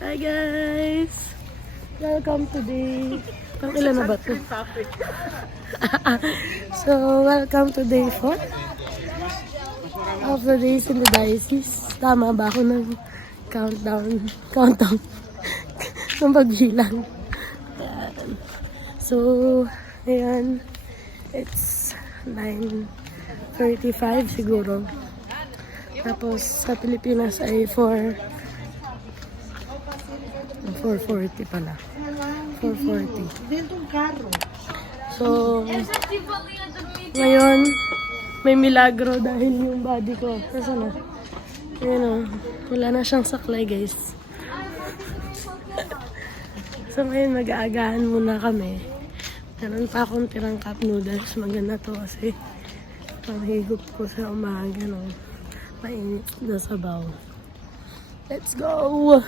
Hi guys! Welcome to the... Pang ilan na ba ito? So, welcome to day 4 of the days in the diocese. Tama ba ako ng countdown ng pagbilang? Ayan. So, ayan. It's 9:35 siguro. Tapos sa Pilipinas ay 4:40 pala. 4:40. So, ngayon, may milagro dahil yung body ko. Kasi na, ayun o, wala na siyang saklay guys. So ngayon, mag-aagahan muna kami. Meron pa akong tirang cup noodles. Maganda to kasi ang higop ko sa umaga, no? Mainit na sabaw. Let's go!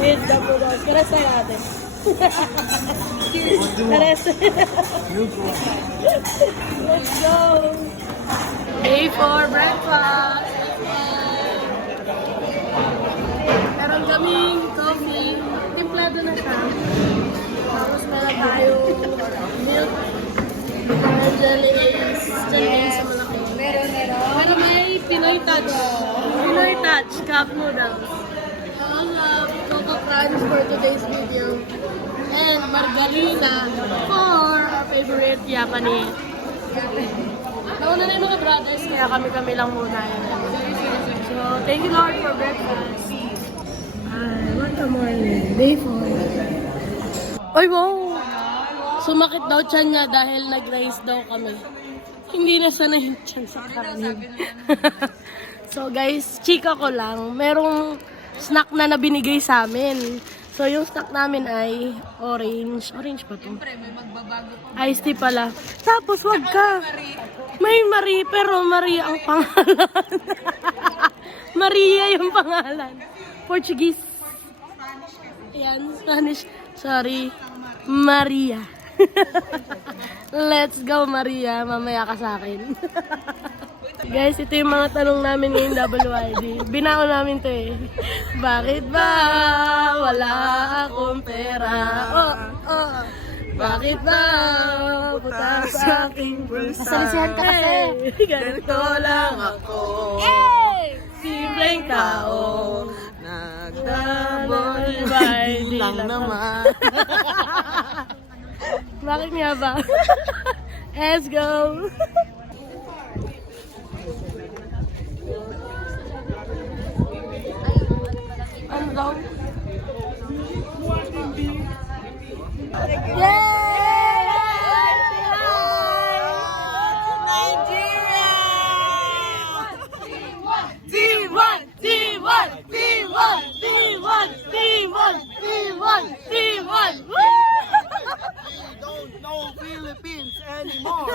With the noodles. Karas tayo natin. Karas. Let's go! Day for breakfast! Meron kaming coffee. Timplado na siya. Tapos meron tayo milk. Meron jellies. Jellies sa malaki. Pero may Pinoy touch. Pinoy touch cup noodles. All love Coco Crunch for today's video. And margarina for our favorite Japanese. Nauna na yung mga brothers, kaya kami lang muna. So, thank you Lord for breakfast. What a morning. Day 4. Oy, wow! Sumakit daw tiyan niya dahil nag-rice daw kami. Hindi na sanay yung tiyan sa kanin. So guys, chika ko lang. Merong snack na binigay sa amin. So yung snack namin ay orange. Orange ba ito? Siyempre, may magbabago pa. Iced tea pala. Tapos wag ka. May Marie, pero Maria ang pangalan. Maria yung pangalan. Portuguese. Yan, Spanish. Sorry. Maria. Let's go, Maria. Mamaya ka sa akin. Guys, ito yung mga tanong namin ngayon WID. Binao namin to eh. Bakit ba wala akong pera? Bakit ba puta sa aking bulsa? Masalisihan ka kasi. Ganito lang ako. Simpleng tao. Nag-double lang naman. Bakit nga ba? Let's go! Ano daw? Yay! Nigeria! T1! T1! T1! T1! T1! T1! T1! Woo! Don't know Philippines anymore.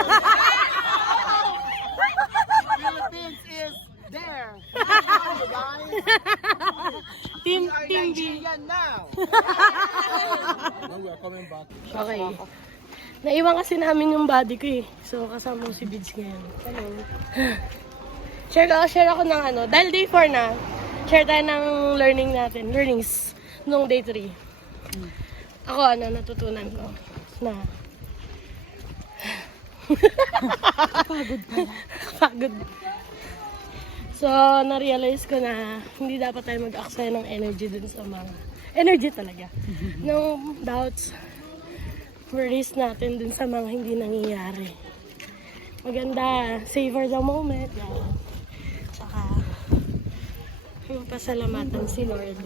Philippines is there. Team We are B. Nigerian now. Now we are coming back. Okay. Naiwan kasi namin yung body ko eh. So, kasama ko si Bids ngayon. Hello. Share ako ng ano. Dahil day 4 na, share tayo ng learnings nung day 3. Ako, natutunan ko na pagod pala. Pagod. So, na-realize ko na hindi dapat tayo mag-aksaya ng energy dun sa mga energy talaga. Ng doubts, worries natin dun sa mga hindi nangyayari. Maganda, savor the moment. Tsaka, yung pasalamatan si Lord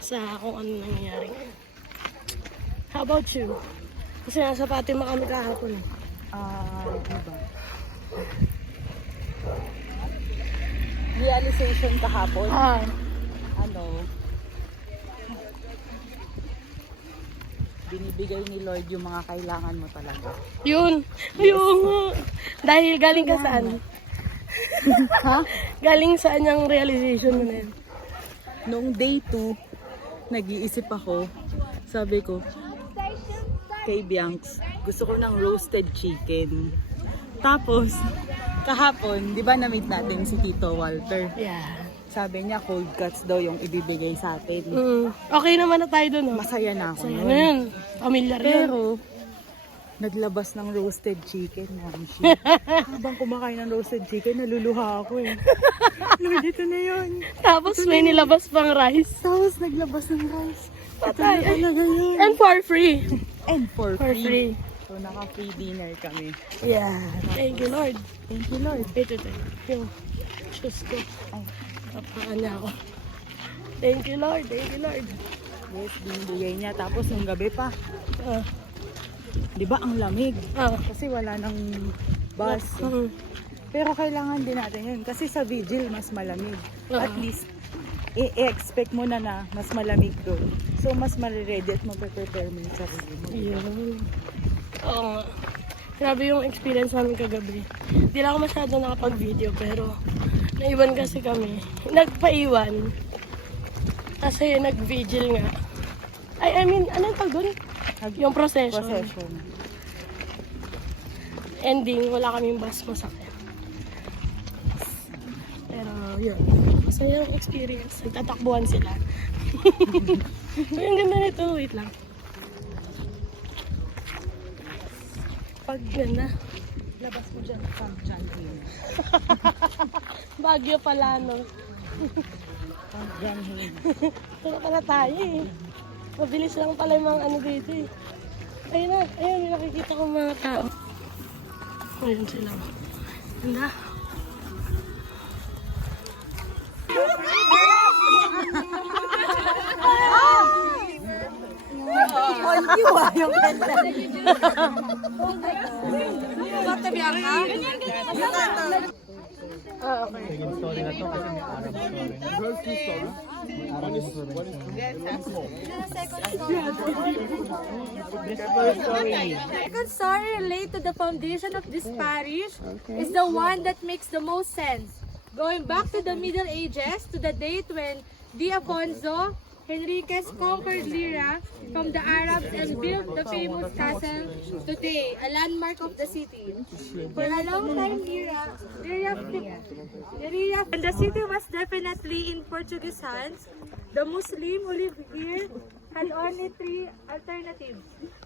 sa kung ano nangyayari. How about you? Kasi nasa Fatima kami kahapon. Diba? Realization kahapon. Binibigay ni Lord yung mga kailangan mo talaga. Yun. Yung dahil galing ka saan? Ha? Galing saan yung realization mo na yun? Noong day 2, nag-iisip ako. Sabi ko, kay Bianx, gusto ko ng roasted chicken. Tapos, kahapon, di ba na-meet natin si Tito Walter? Yeah. Sabi niya, cold cuts daw yung ibibigay sa atin. Okay naman na tayo dun, oh. Masaya na ako Ano nun. yan? Familiar yan. Pero, naglabas ng roasted chicken, Mamshi. Habang kumakain ng roasted chicken, naluluha ako eh. Lord, ito na yun. Tapos may nilabas pang rice. Tapos naglabas ng rice. Ito Patay. na talaga yun. And for free. And for For free. So, naka-free dinner kami. Yeah. Thank you, Lord. Thank you, Lord. Ito. Yung shoes ko. Ay, Tapakan niya ako. Thank you, Lord. Thank you, Lord. yes, binibigay niya. Tapos, nung gabi pa, Ah. di ba, ang lamig. Ah. Kasi wala nang bus. Pero kailangan din natin yun. Kasi sa vigil, mas malamig. At least, i-expect mo na mas malamig doon. So, mas mariready at magpe-prepare mo yung sarili mo. Yun. Oo nga. Grabe yung experience namin kagabi. Hindi lang ako masyado nakapag-video pero naiwan kasi kami. Nagpaiwan. Kasi nag-vigil nga. I mean, anong tawag doon? Yung procession. Ending, wala kaming bus masakyan. Pero yun. Masaya yung experience. Nagtatakbuhan sila. Ang ganda nito. Wait lang. Pag ganda. Labas mo dyan from John Hill. Baguio pala, no? From John Hill. Wala pala tayo eh. Mabilis lang pala yung mga ano dito eh. Ayun na, ayun, may nakikita kong mga tao. Ayun sila. Ganda. Yung ganda. Ah, okay. Story na to kasi may Arab story. May Arab story. Second story related to the foundation of this parish is the one that makes the most sense. Going back to the Middle Ages, to the date when Afonso Henriquez conquered Lira from the Arabs and built the famous castle today, a landmark of the city. For a long time, and the city was definitely in Portuguese hands. The Muslim who live here had only three alternatives: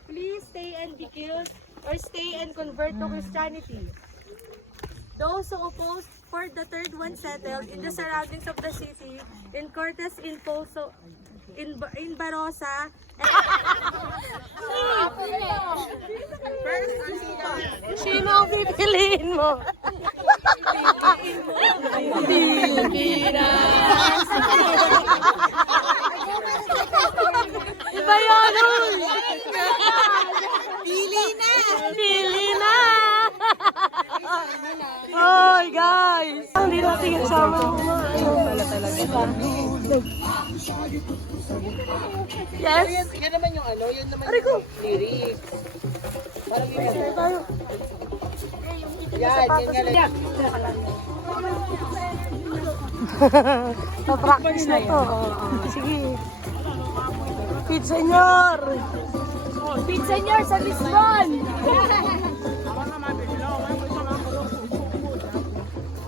flee, stay and be killed, or stay and convert to Christianity. Those who opposed for the third one settled in the surroundings of the city, in Cortes, in Poso, in Barossa. Sino ang pipiliin mo? Pilipinas! Iba yun, Rul! Pili na! Pili na! Hoy, guys! Hindi natin kasama yung mga ano. Talaga. Yes? Yan naman yung ano, yun naman Aray ko! lyrics. Parang yun. Sige tayo. Yan, yun nga lang. Pa-practice na to. Sige. Feed senyor! Big Senyor sa Lisbon!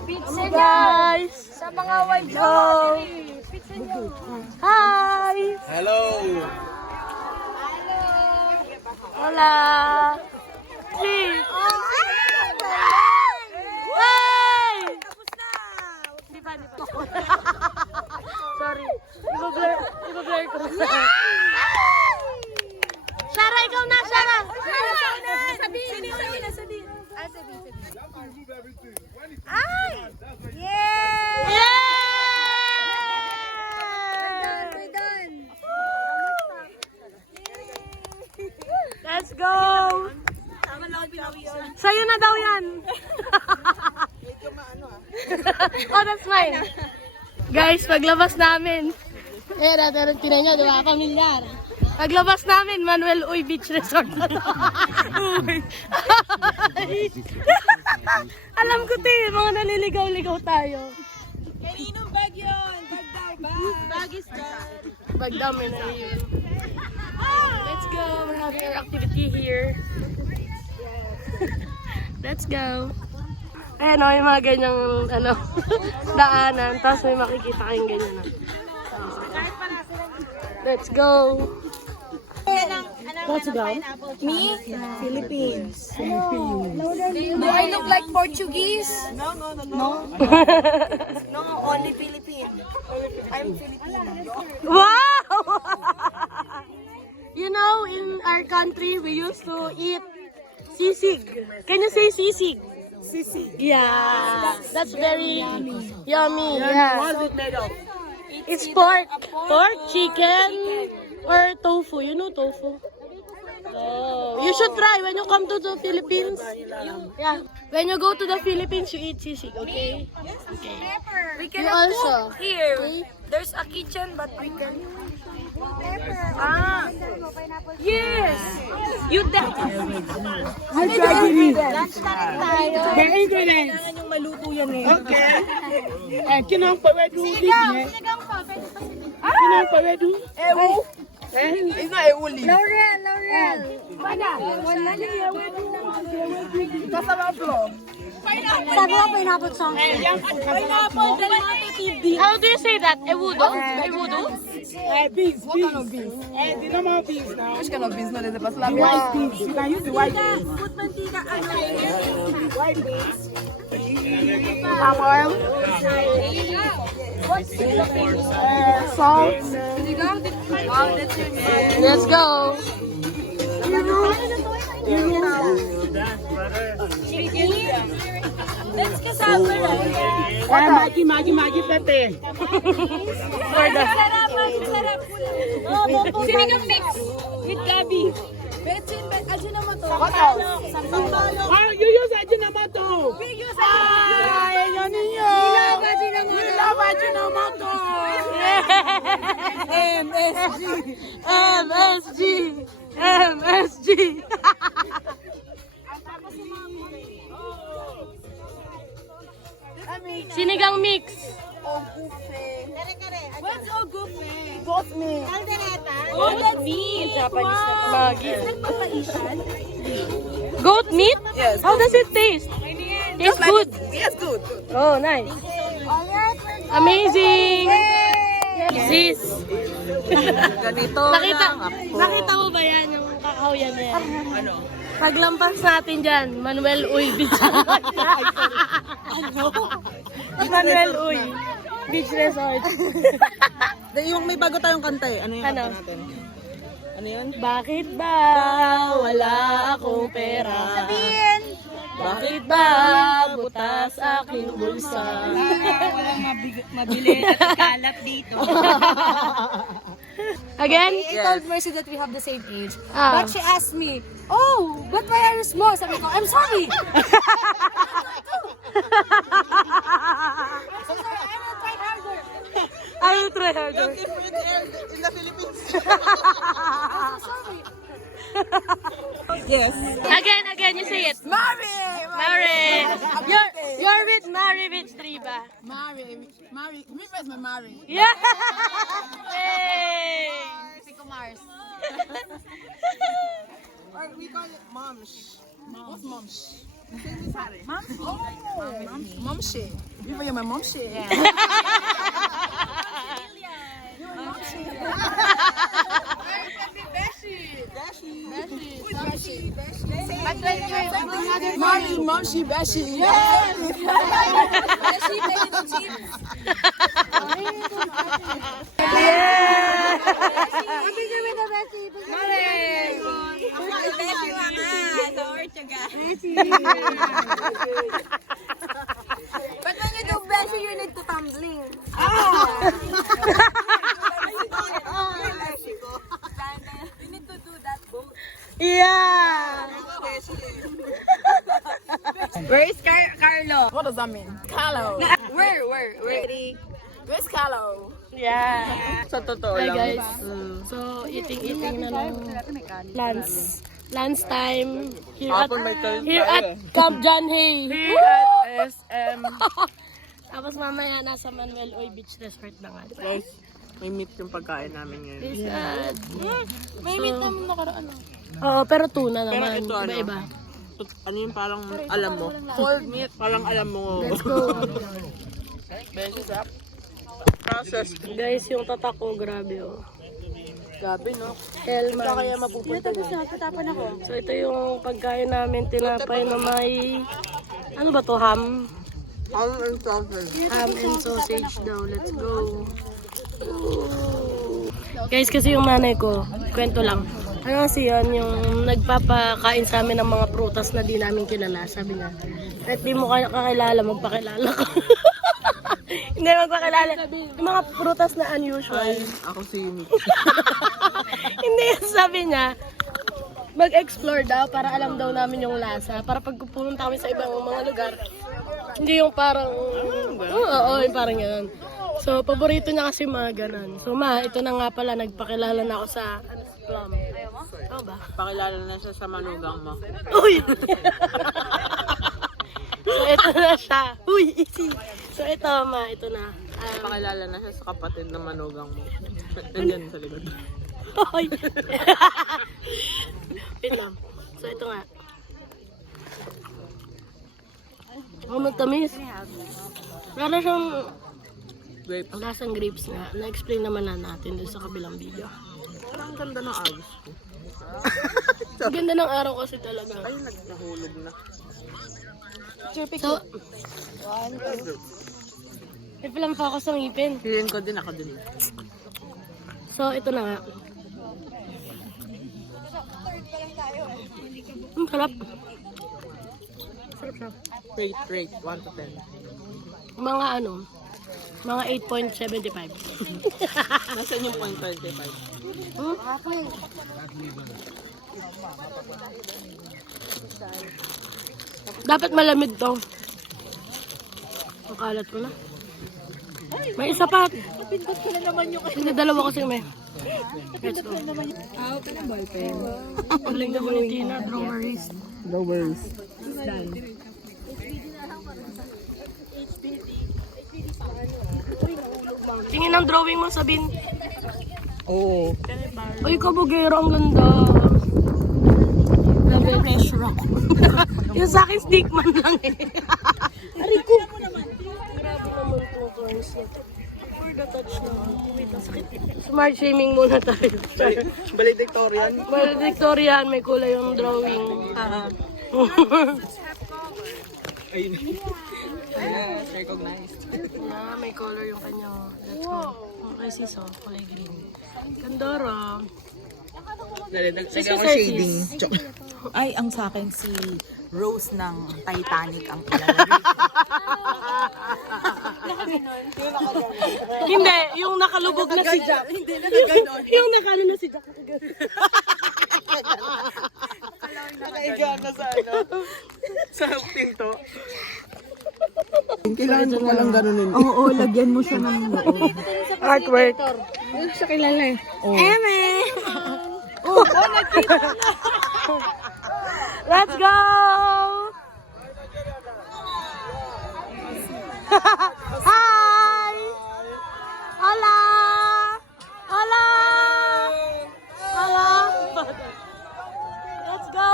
Big Senyor Guys! sa mga white Hello! Big Senyor! Hi! Hello! Hola! Please! Hey! Di ba? Sorry. Iba-blur ko. Shara, ikaw na! Shara! Sabihin mo na, sabihin. Let's go! Sa'yo na daw yan! Oh, that's mine! Guys, paglabas namin, tinan nyo, diba? Pamilyar. Paglabas namin, Manuel Uy Beach Resort na to. Uy. Alam ko, mga naliligaw-ligaw tayo. Kaninong bag yun? Bag daw, bag. Bag is done. Bagdami na yun. Let's go. We're having our activity here. Let's go. Ayan o, yung mga ganyang, daanan. Tapos may makikita kayong ganyan. Let's go. Let's go. Me? Philippines. Do I look like Portuguese? No. No, only Philippine. I'm Filipino. Wow! You know, in our country, we used to eat sisig. Can you say sisig? Sisi. Yeah. That's very yummy. Yeah. What's it made of? It's pork. Pork, chicken, or tofu. You know tofu? Oh, you should try when you come to the Philippines. Yeah. When you go to the Philippines, you eat sisig, okay? Okay. We You can also. here. There's a kitchen, but we can. Yes. You did. The ingredients. Yung maluto yan eh. Okay. Kinang pawedu. Kinang pawedu. Ewu. It's not ewu leaf. Laurel. Sago pineapple song. How do you say that? Ewudo? Ewudo? Beans. What kind of beans? The normal beans now. Which kind of beans? No, there's a particular white beans. You can use the white beans. Put mantika. White beans. Palm oil? Salt. Let's go. Let's kasama right? Maggi, pepe. Sarap. Sinigang mix with gabi. Betsin, Ajinomoto. Oh, you use Ajinomoto. We use Yan ninyo. We love Ajinomoto. MSG. Sinigang mix. What's ogupe? Goat meat. Caldereta. Oh, that's meat. Japanese na Maggi. Goat meat? Yes. How does it taste? Tastes good. Yes, good. Oh, nice. Amazing. Sis. Ganito Nakita mo ba yan yung kakahuyan na yan? Ano? Paglampas natin dyan, Manuel Uy Beach. Manuel Uy Beach Resort. Yung may bago tayong kanta eh. Ano yung Ano? kanta natin? Ano yun? Bakit ba wala akong pera? Bakit ba butas aking bulsa? Walang mabili at kalat dito. Again? I told Mercy that we have the same age. Ah. But she asked me, oh, but why are you small? Sabi ko, I'm sorry. I will try harder. In the Philippines. Yes. Again, you say it. Mari! You're with Mari Beach Triba. Mari. Me first, my Mari. Yeah! Hey! Mars. Or we call it Moms. What's Moms? Moms? Oh, Momshi. You're my Momshi. Yeah. You're my Momshi. Mommy, Momshi, Beshi. Yeah. But when you do beshi, you need to tumbling. You need to do that both. Yeah! Where is Carlo? What does that mean? Carlo. Where? Ready? Where's Carlo? Yeah! Sa totoo Hi lang. guys. So, eating na ng lunch time here at Camp John Hay. Here at SM. Tapos mamaya nasa Manuel Uy Beach Resort na nga. Guys, May meat yung pagkain namin ngayon. May meat naman nakaraan. Oo, pero tuna Pero naman. ito ano? Iba-iba. Ano yung parang alam mo? Cold meat. Parang alam mo. Let's go. Beses up. Processed. Guys, yung tatak ko, grabe oh. Gabi, no? Hellman. Kaya mapupunta Tapos na, tatapan ako. So ito yung pagkain namin, tinapay na may, ano ba to, ham? Ham and sausage. Ham and sausage daw. Let's go. Ooh. Guys, kasi yung nanay ko, kwento lang. Ano kasi yun, yung nagpapakain sa amin ng mga prutas na di namin kilala. Sabi niya, kahit di mo kakilala, magpakilala ka. Hindi magpakilala. Yung mga prutas na unusual. Ako si Unique. Hindi, sabi niya, mag-explore daw para alam daw namin yung lasa. Para pag pupunta kami sa ibang mga lugar, hindi yung parang, oo, yung parang gano'n. So, paborito niya kasi mga ganun. So, ito na nga pala, nagpakilala na ako sa, plum. Ano ba? Pakilala na siya sa manugang mo. Uy! So, ito na siya. Uy, easy. So, ito na. Pakilala na siya sa kapatid ng manugang mo. Nandiyan sa likod. Uy! Wait lang. So, ito nga. Oh, matamis. Meron siyang Grape. lasang grapes nga. Na-explain naman na natin dun sa kabilang video. Parang ganda ng agos ko. Ang ganda ng araw kasi talaga. Ay, nahulog na. So, ipalang focus ng ngipin. Feeling ko din, ako din. So, ito na nga. Sarap. Sarap na. Rate, 1 to 10. Mga mga 8.75. Nasaan yung point 25? Dapat malamig to. Ang kalat ko na. May isa pa. Napindot ko na naman yung Hindi, dalawa kasi may. Let's go. Galing naman ni Tina, drawers. No worries. Tingin ng drawing mo, Sabin. Oo. Uy, kabugero, ang ganda. Level fresh rock. Yung sa akin, stickman lang eh. Aray ko. Grabe naman itong coins na to. For the touch naman. Wait, ang sakit. Smart shaming muna tayo. Valedictorian. Valedictorian, may kulay yung drawing. Yes, recognized. Na, may color yung kanya. Let's go. Okay, sis, oh. Kulay green. Kandora. Sige ako shading. Ay, ang sa akin si Rose ng Titanic ang palagay. Hindi, yung nakalubog na si Jack. Hindi, nakaganon. Yung nakano na si Jack. Nakaiga na sa ano. Sa pinto. Kailangan ko palang ganunin. Oo, lagyan mo siya ng loob. Artwork. Hindi siya kilala eh. Eme! Let's go! Hi! Hola! Hola! Hola! Let's go!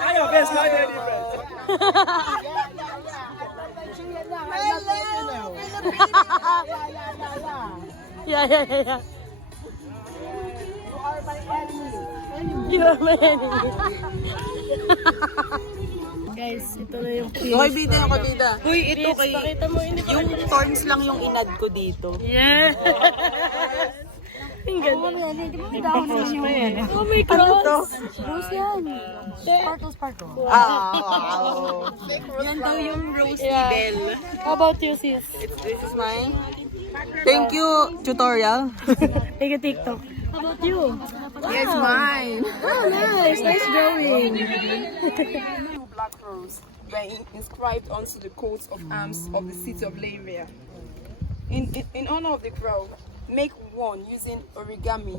Ayo, best night different. Yeah. You are my enemy. Guys, ito na yung Hoy, video ako dito. Uy, ito kay... Pakita mo, hindi pa Yung thorns lang yung inad ko dito. Yeah! Ang ganda. Oh my God! Ano to? Rose yan. Sparkle. Yan daw yung rose Yeah. bell. How about you, sis? This is mine. Thank you, tutorial. Take a TikTok. How about you? Yes, mine. Oh, nice. Nice drawing. Black rose were inscribed onto the coats of arms of the city of Leiria. In honor of the crow, make one using origami.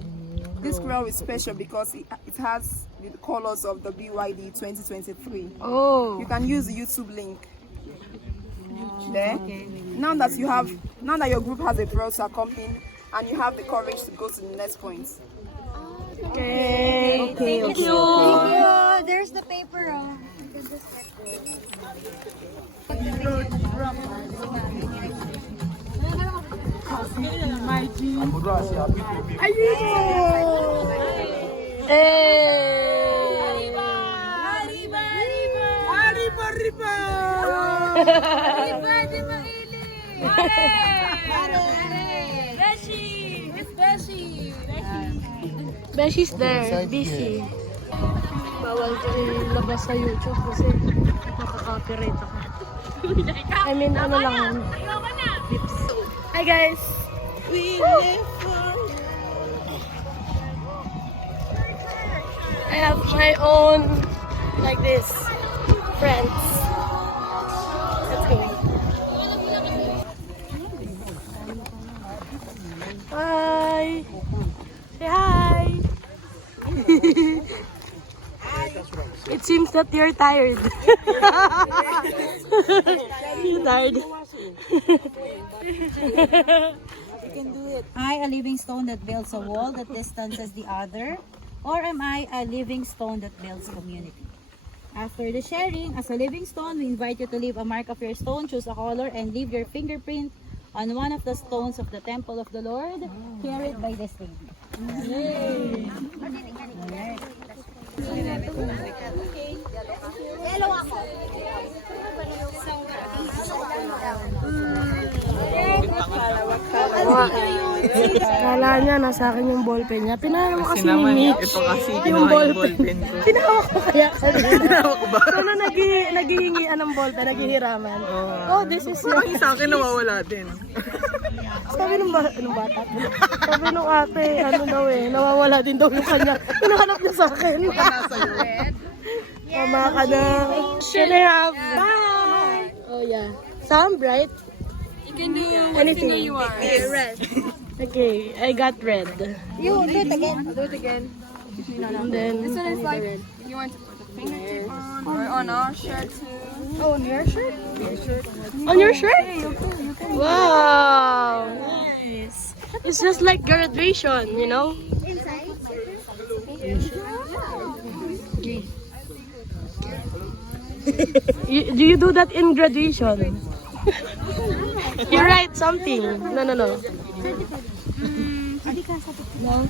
This crow is special because it has the colors of the BYD 2023. Oh. You can use the YouTube link. there. Now that your group has a pro to accompany, and you have the courage to go to the next point. Okay. Thank you. There's the paper. Beshi's there. Busy. Bawal ko ilabas sa YouTube kasi makaka-copyright ako. I mean, ano lang yun. Clips. Hi guys! We live for... I have my own, like this, friends. Let's go. Hi! Say hi! It seems that you're tired. You're tired. Am I a living stone that builds a wall that distances the other? Or am I a living stone that builds community? After the sharing, as a living stone, we invite you to leave a mark of your stone, choose a color, and leave your fingerprint on one of the stones of the temple of the Lord, carried by this lady. Kala niya, nasa akin yung ballpen niya. Pinahawak kasi ni Mitch. Ito kasi Yung kinuha yung ballpen. ballpen ko. Pinahawak ko kaya kanina. Tinawag ko ba? So, na naghihingian ng ballpen, naghihiraman. Oh, this is your... Parang sa akin nawawala din. Sabi nung bata. Sabi nung ate, ano daw eh, nawawala din daw yung kanya. Hinahanap niya sa akin. Tama ka na. Can I have? Bye! Oh yeah. Sound bright? You can do Anything you want. Okay, red. Okay, I got red. You do it again. Do it again. And then, This one is like you want to put the fingertip on or on our shirt too. oh, on your shirt? On your shirt? Wow! Nice. It's just like graduation, you know? Do you do that in graduation? You write something. No.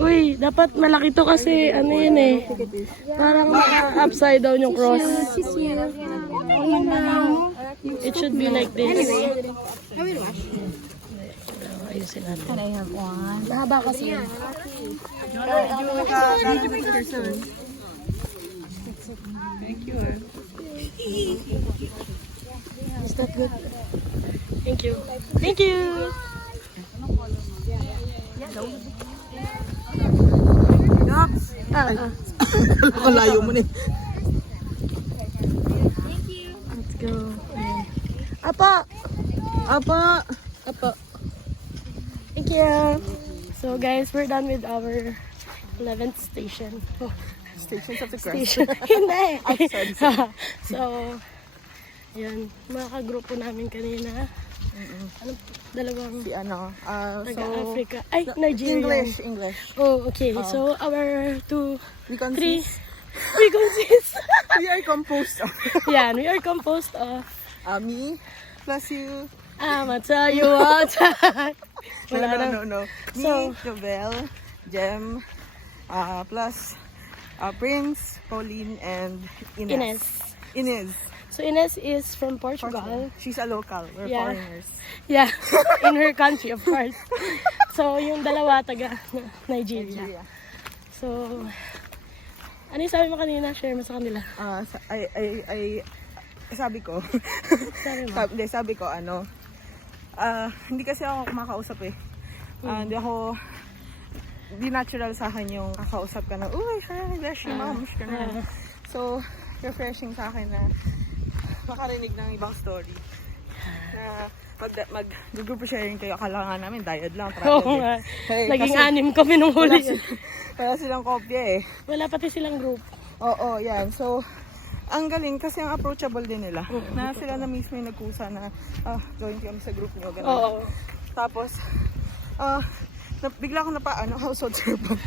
Uy, dapat malaki to kasi ano yun eh. Parang upside down yung cross. It should be like this. Ayusin natin. Can I have one? Mahaba kasi yun. Is that good? Thank you. Thank you. Kalayo mo ni. Let's go. Ayan. Apa! Thank you. So guys, we're done with our 11th station. Oh, Stations of the Cross. station. Hindi. So, yun. Mga kagrupo namin kanina. Ano, dalawang Si ano, taga-Africa. Ay, Nigeria. English. Oh, okay. So, our We three, consist. we consist. We are composed of Yan, we are composed of me plus you. I'ma tell you what. Wala na. No. Me, So- Jovel, Jem, plus Prince, Pauline, and Ines. Inez. So, Ines is from Portugal. She's a local. We're Yeah. foreigners. Yeah, in her country, of course. So, yung dalawa taga Nigeria. So, ano yung sabi mo kanina? Share mo sa kanila. Sabi ko, Sabi mo. sabi ko, hindi kasi ako kumakausap eh. Hindi natural sa akin yung kakausap ka na, uy, hi, bless you, mom, So, refreshing sa akin na makarinig ng ibang story. Na mag-group sharing kayo, akala nga namin, diet lang, Oo travel nga. eh. Naging anim kami nung huli. Wala silang kopya eh. Wala pati silang group. Oo, yan. So, ang galing kasi ang approachable din nila. Na sila na mismo yung nagkusa na join kami sa group niyo. Ganun. Oo. Tapos, bigla akong household servant.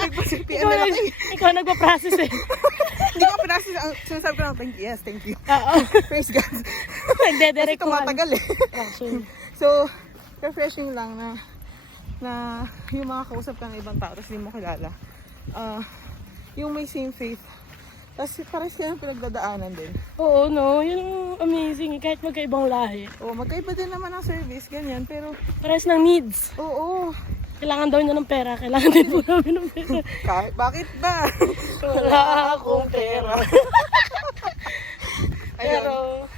Nagpa-CPN na lang. Ikaw nagpa-process eh. Hindi ko pinasis. Sinasabi ko lang, thank you. Oo. Praise God. Kasi Nagdedirect ko. tumatagal eh. Actually. So, refreshing lang na yung mga kausap ka ng ibang tao, tapos hindi mo kilala. Yung may same faith. Tapos parang sila pinagdadaanan din. Oo, no. Yun ang amazing. Kahit magkaibang lahi. Oo, magkaiba din naman ang service, ganyan. Pero, Pares ng needs. oo. Kailangan daw niya ng pera. Kailangan din po namin ng pera. Bakit ba? Wala akong pera. Pero,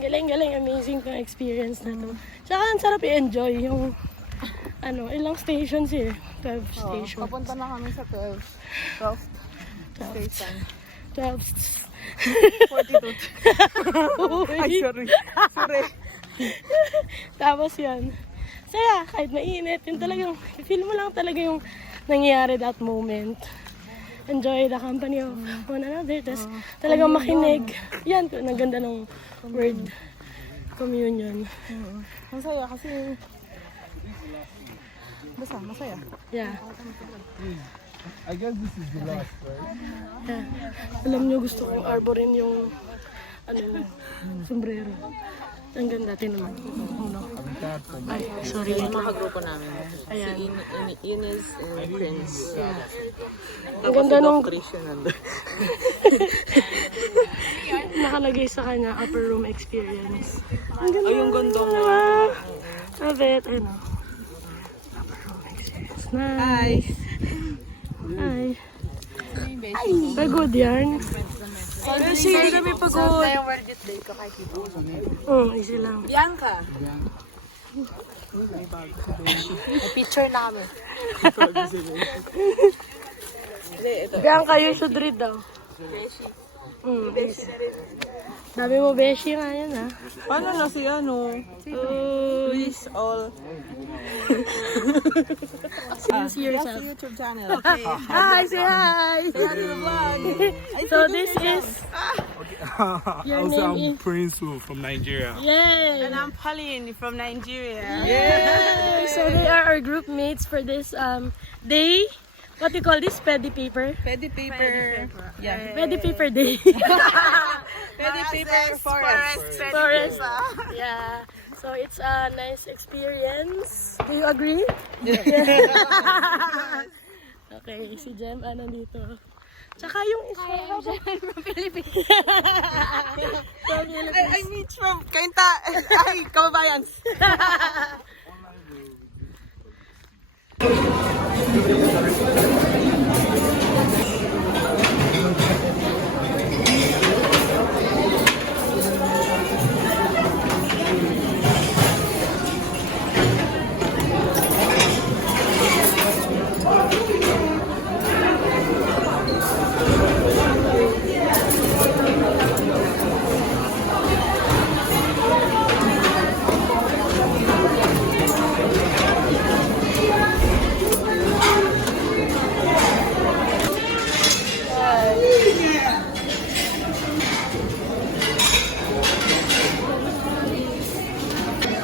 galing-galing. Amazing tong experience na to. Tsaka, ang sarap i-enjoy yung ilang stations eh. 12 stations. Papunta na kami sa 12th station. 12. 42. Ay, sorry. Tapos yun. Saya, kahit mainit. Yun talagang, feel mo lang talaga yung nangyayari that moment. Enjoy the company of one another. Tapos talagang makinig. Yan, ang ganda ng word. Communion. Masaya kasi basta masaya. Yeah. I guess this is the last, right? Yeah. Alam nyo, gusto kong arborin yung sombrero. Ang ganda, naman. Ay, sorry. Yung mga grupo namin. Ayan. Si Ines and Prince. Ang ganda nung Christian nandun. nakalagay sa kanya, upper room experience. Ang ganda. Ay, yung ganda mo. Love it. Ano? Upper room experience. Nice. Hi. Pagod yan. Sige kami pagod. Easy lang. Bianca. Picture na kami. Bianca, you should read daw. Beshi. Sabi mo, Beshi nga yan, ha? Paano na si please all See yourself. YouTube channel. Hi, say hi! So this is... Your Also, name I'm is... Prince Wu from Nigeria. Yay! I'm Pauline from Nigeria. So they are our group mates for this day. What do you call this? Pedi paper? Pedi paper. Yeah. Pedi paper day. Pedi paper forest. Forest. Yeah. So it's a nice experience. Do you agree? Yeah. Okay, si Jem nandito. Tsaka yung isa. From Philippines. I meet from Kainta. Ay, kababayan.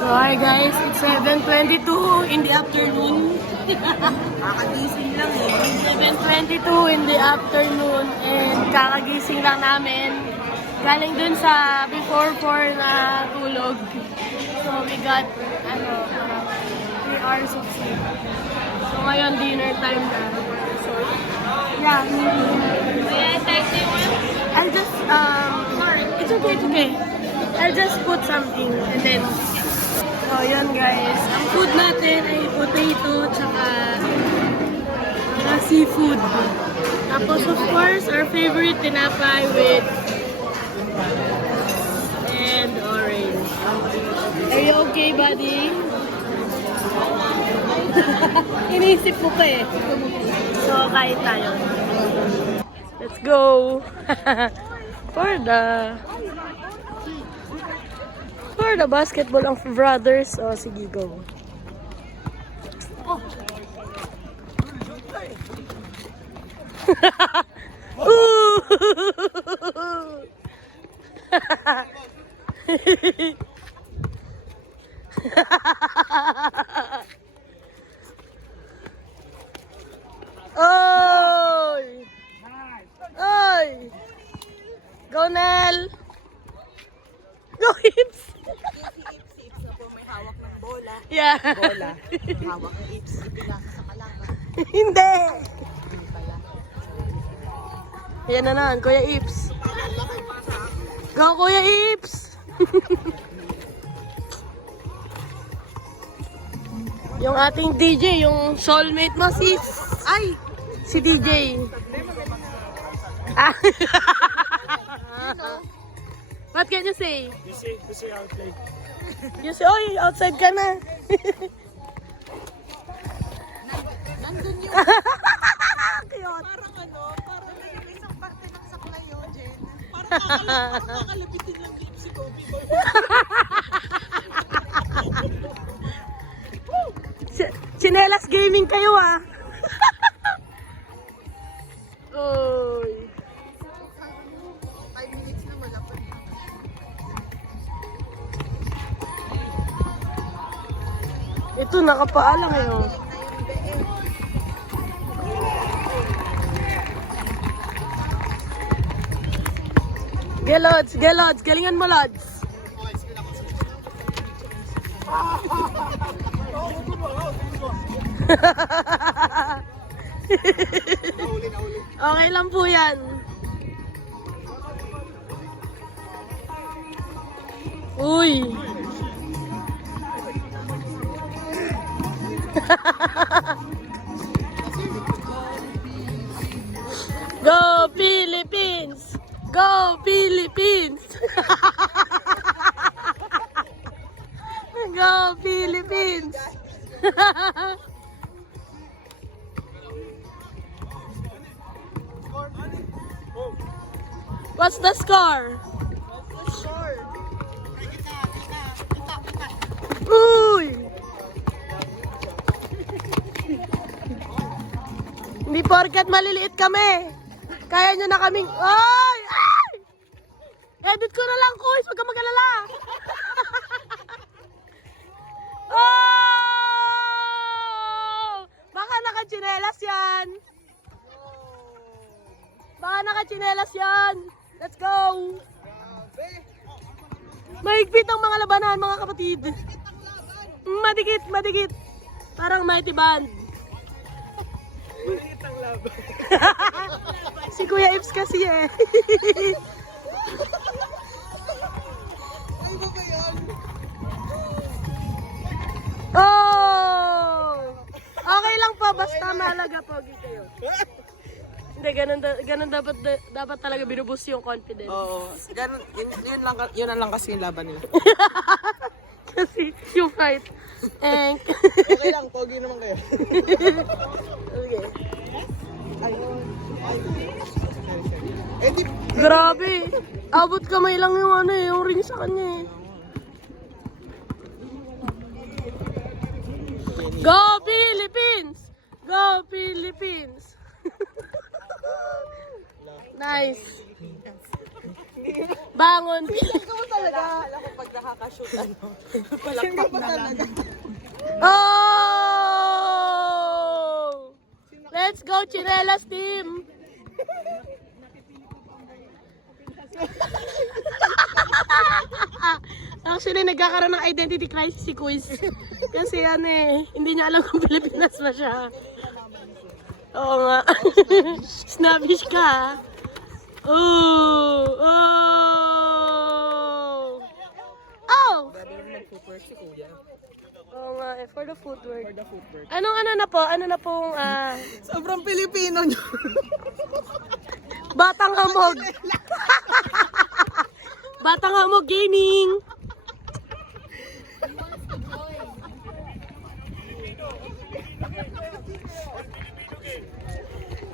So hi guys, it's 7:22 in the afternoon. Kakagising lang eh. 7:22 in the afternoon and kakagising lang namin. Galing dun sa before 4 na tulog. So we got 3 hours of sleep. So ngayon dinner time na. So yeah. I'll just it's okay. I'll just put something and then so yun guys, ang food natin ay potato tsaka seafood. Tapos of course, our favorite tinapay with and orange. Are you okay, buddy? Iniisip mo pa eh. So, kain tayo. Let's go! For the basketball of brothers. Oh, sige, go. Ooh! Oy! Oy! Go, Nel! Go, Hips! Si Ips na po may hawak ng bola. Yeah. Bola. Hawak ng Ips. Hindi! Ayan na naman, Kuya Ips. Go, Kuya Ips! Yung ating DJ, yung soulmate mo, si DJ. Ah. What can you say? You see outside. You say, oy, outside ka na. Nandun yung Cute. parang parang yung isang parte ng saklay yun, Jen. Parang kakalapitin ng lips si Kobe Boy. Chinelas gaming kayo ah. Oy. 5 minutes na wala pa. Ito, nakapaalang eh. Oh. Lods. Galingan mo, Lods. Okay lang po yan. Uy. Go Philippines! Go Philippines! Go Philippines! What's the score? Uy! Hindi porket maliliit kami. Kaya nyo na kaming... Ay! Ay! Edit ko na lang, Kuis. Huwag ka mag-alala. Oh! Baka naka-chinelas yan. Baka naka-chinelas yan. Let's go! Mahigpit ang mga labanan, mga kapatid. Madikit. Parang Mighty Band. Maliit ang laban. Si Kuya Ips kasi eh. Ay, ba yun? Oh! Okay lang po, basta mahalaga pogi kayo. Hindi, ganun dapat talaga binubus yung confidence. Oo. Ganun, yun lang kasi yung laban nila. Kasi yung fight. Okay lang, pogi naman kayo. Okay. Eh di, Grabe. Abot kamay lang yung yung ring sa kanya eh. Go Philippines! Go Philippines! Nice. Bangon. Ikaw mo talaga. Alam ko pag nakakashoot, palakpak mo talaga. Oh! Let's go Chinelas team! Actually, nagkakaroon ng identity crisis si Quiz. Kasi hindi niya alam kung Pilipinas ba siya. Oo nga. Snobbish ka. Oh! Oh! Oh! Oo nga, for the footwork. Anong ano na pong Sobrang Pilipino nyo. Batang Hamog. Batang Hamog Gaming.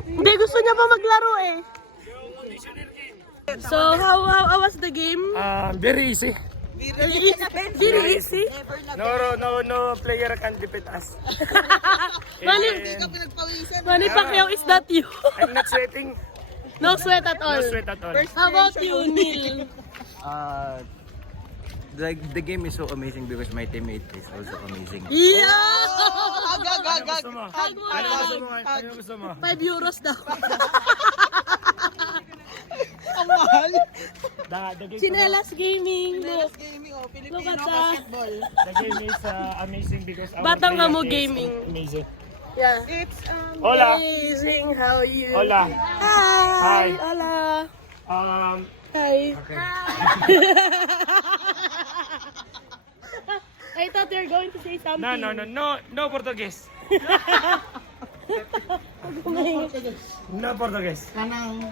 Hindi, gusto niya pa maglaro eh. So, how was the game? Very easy. Very easy. No player can defeat us. Manny Pacquiao, is that you? I'm not sweating. No sweat at all. No sweat at all. How about you, Neil? the game is so amazing because my teammate is also amazing. Ano gusto mo? 5 euros daw. Chinelas Gaming. Look. Gaming, Look Filipino at that. basketball. The game is amazing because our Batang player Amo is Gaming. amazing. Yeah. It's Hola. Amazing how you. Hola. Hi. Hi. Hola. Okay. I thought you were going to say something. No Portuguese. No Portuguese. Kanang.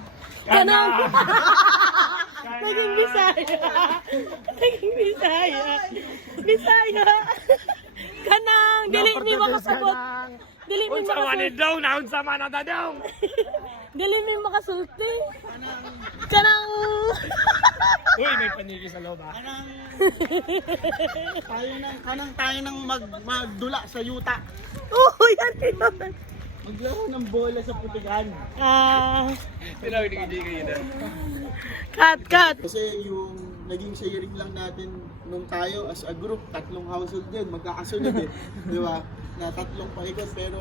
Naging Bisaya. Naging Bisaya. Bisaya. Kanang. Dili mi makasabot. Dili mi Unsa man makasulti. daw na unsa man ata daw. Dili mi makasulti. Kanang. Uy, may paniki sa loob ah. Tayo nang magdula sa yuta. Oh, yan yun. Maglaro ng bola sa putigan. Tinawag ni Gigi na. Cut. Kasi yung naging sharing lang natin nung tayo as a group, 3 household din, magkakasunod eh. Di ba? Na 3 paikot pero...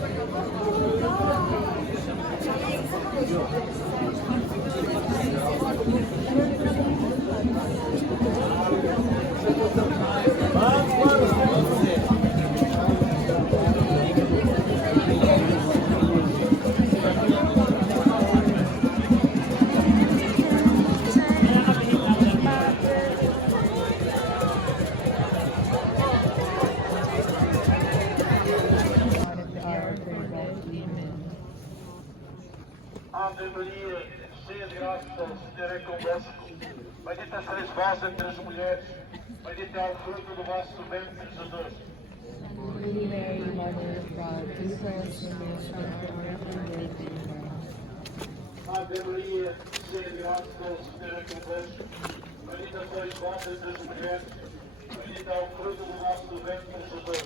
Ave Maria, cheia de graça, o Senhor é convosco. Bendita sois vós entre as mulheres, bendito é o fruto do vosso ventre, Jesus. Ave Maria, cheia de graça, o Senhor é convosco. Bendita sois vós entre as mulheres, bendito é o fruto do vosso ventre, Jesus.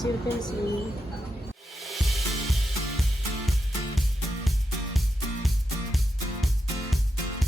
as you can see,